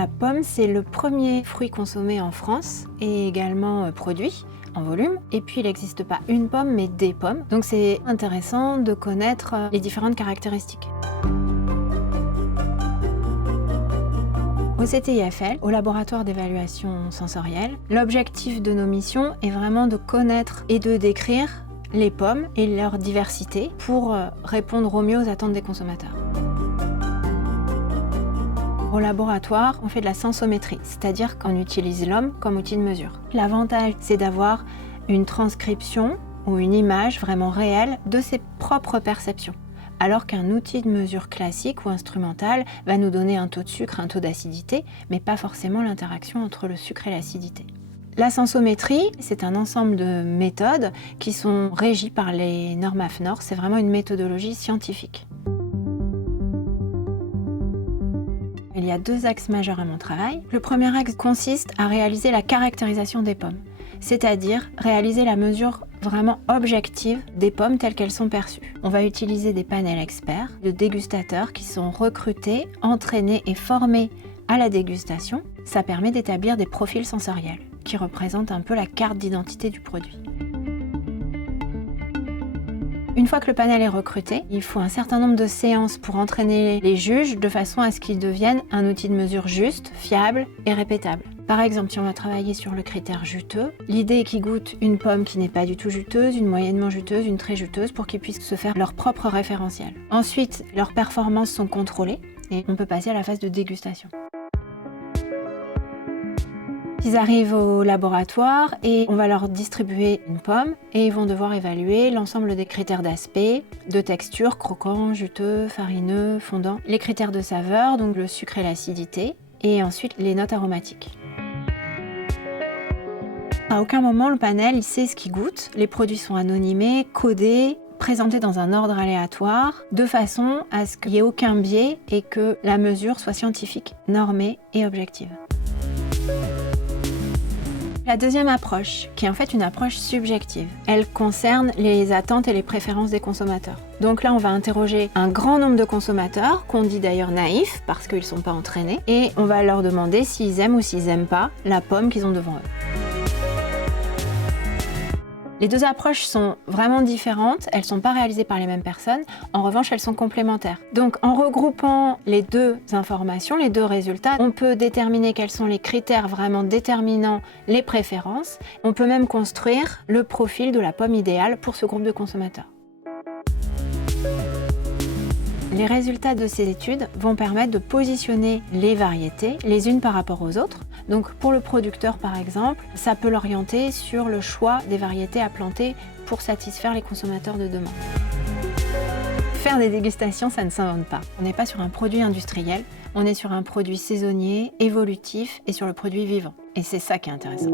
la pomme, c'est le premier fruit consommé en France et également produit en volume. Et puis il n'existe pas une pomme, mais des pommes. Donc c'est intéressant de connaître les différentes caractéristiques. Au CTIFL, au laboratoire d'évaluation sensorielle, l'objectif de nos missions est vraiment de connaître et de décrire les pommes et leur diversité pour répondre au mieux aux attentes des consommateurs. Au laboratoire, on fait de la sensométrie, c'est-à-dire qu'on utilise l'homme comme outil de mesure. L'avantage, c'est d'avoir une transcription ou une image vraiment réelle de ses propres perceptions, alors qu'un outil de mesure classique ou instrumental va nous donner un taux de sucre, un taux d'acidité, mais pas forcément l'interaction entre le sucre et l'acidité. La sensométrie, c'est un ensemble de méthodes qui sont régies par les normes AFNOR, c'est vraiment une méthodologie scientifique. Il y a 2 axes majeurs à mon travail. Le premier axe consiste à réaliser la caractérisation des pommes, c'est-à-dire réaliser la mesure vraiment objective des pommes telles qu'elles sont perçues. On va utiliser des panels experts, de dégustateurs qui sont recrutés, entraînés et formés à la dégustation. Ça permet d'établir des profils sensoriels qui représentent un peu la carte d'identité du produit. Une fois que le panel est recruté, il faut un certain nombre de séances pour entraîner les juges de façon à ce qu'ils deviennent un outil de mesure juste, fiable et répétable. Par exemple, si on va travailler sur le critère juteux, l'idée est qu'ils goûtent une pomme qui n'est pas du tout juteuse, une moyennement juteuse, une très juteuse pour qu'ils puissent se faire leur propre référentiel. Ensuite, leurs performances sont contrôlées et on peut passer à la phase de dégustation. Ils arrivent au laboratoire et on va leur distribuer une pomme et ils vont devoir évaluer l'ensemble des critères d'aspect, de texture, croquant, juteux, farineux, fondant, les critères de saveur, donc le sucre et l'acidité, et ensuite les notes aromatiques. À aucun moment le panel il sait ce qu'il goûte, les produits sont anonymés, codés, présentés dans un ordre aléatoire, de façon à ce qu'il n'y ait aucun biais et que la mesure soit scientifique, normée et objective. La deuxième approche, qui est en fait une approche subjective, elle concerne les attentes et les préférences des consommateurs. Donc là, on va interroger un grand nombre de consommateurs, qu'on dit d'ailleurs naïfs, parce qu'ils ne sont pas entraînés, et on va leur demander s'ils aiment ou s'ils n'aiment pas la pomme qu'ils ont devant eux. Les 2 approches sont vraiment différentes, elles ne sont pas réalisées par les mêmes personnes, en revanche elles sont complémentaires. Donc en regroupant les 2 informations, les 2 résultats, on peut déterminer quels sont les critères vraiment déterminant les préférences, on peut même construire le profil de la pomme idéale pour ce groupe de consommateurs. Les résultats de ces études vont permettre de positionner les variétés les unes par rapport aux autres. Donc pour le producteur par exemple, ça peut l'orienter sur le choix des variétés à planter pour satisfaire les consommateurs de demain. Faire des dégustations, ça ne s'invente pas. On n'est pas sur un produit industriel, on est sur un produit saisonnier, évolutif et sur le produit vivant. Et c'est ça qui est intéressant.